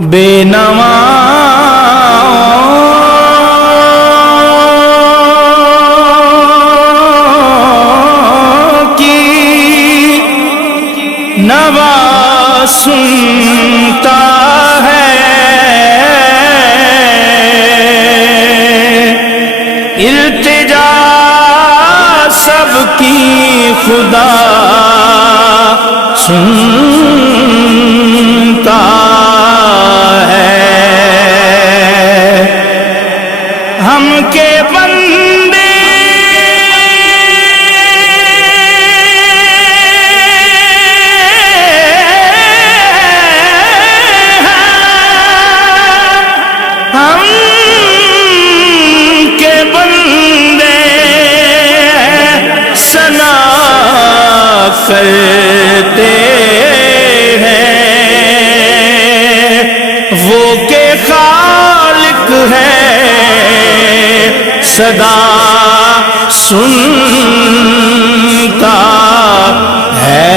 بے نوا کی نوا سنتا ہے، التجا سب کی خدا سنتا ہے۔ ہم کے بندے ہم کے بندے ثنا کرتے ہیں، وہ کہ خالق ہے صدا سنتا ہے۔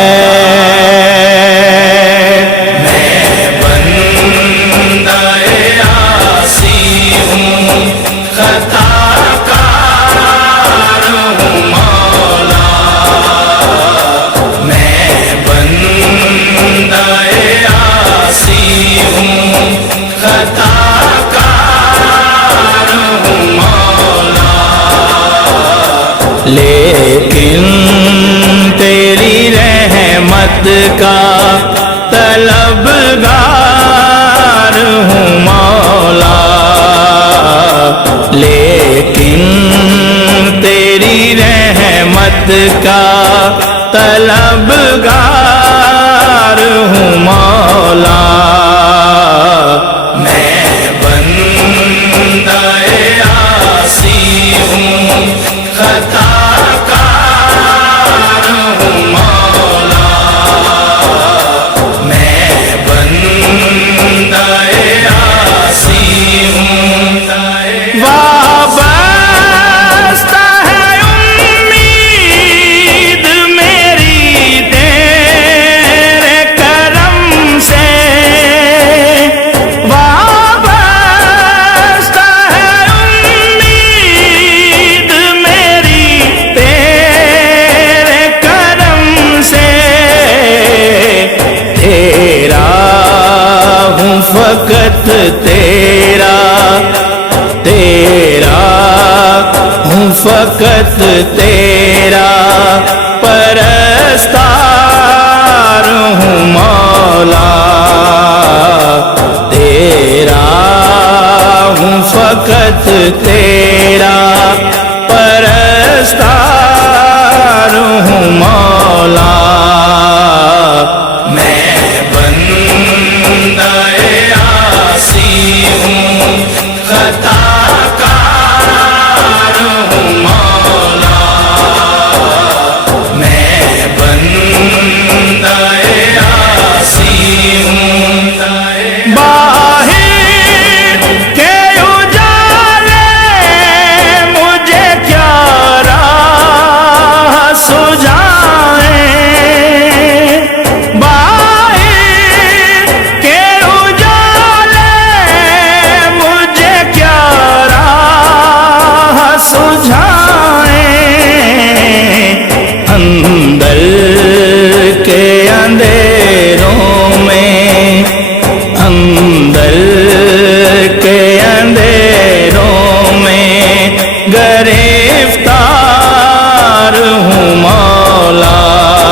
میں بندہ عاصی ہوں، خطا کار ہوں مولا، میں بندہ عاصی ہوں، خطا کار ہوں مولا، لیکن تیری رحمت کا طلبگار ہوں مولا، لیکن تیری رحمت کا طلبگار ہوں مولا، میں بندہ عاصی ہوں، خطا کار ہوں مولا، میں بندہ عاصی ہوں، وابستہ ہے امید میری تیرے کرم سے، وابستہ ہے امید میری تیرے کرم سے، تیرا ہوں فقط تیرا، تیرا ہوں فقط تیرا پرستار ہوں مولا، تیرا ہوں فقط تیرا پرستار ہوں مولا، میں بندہ عاصی ہوں، خطا کار ہوں مولا، میں بندہ عاصی ہوں، باہر کے اجالے مجھے کیا راہ سجائیں، باہر کے اجالے مجھے کیا راہ سجھائیں، اندر کے اندھیروں میں، اندر کے اندھیروں میں گرے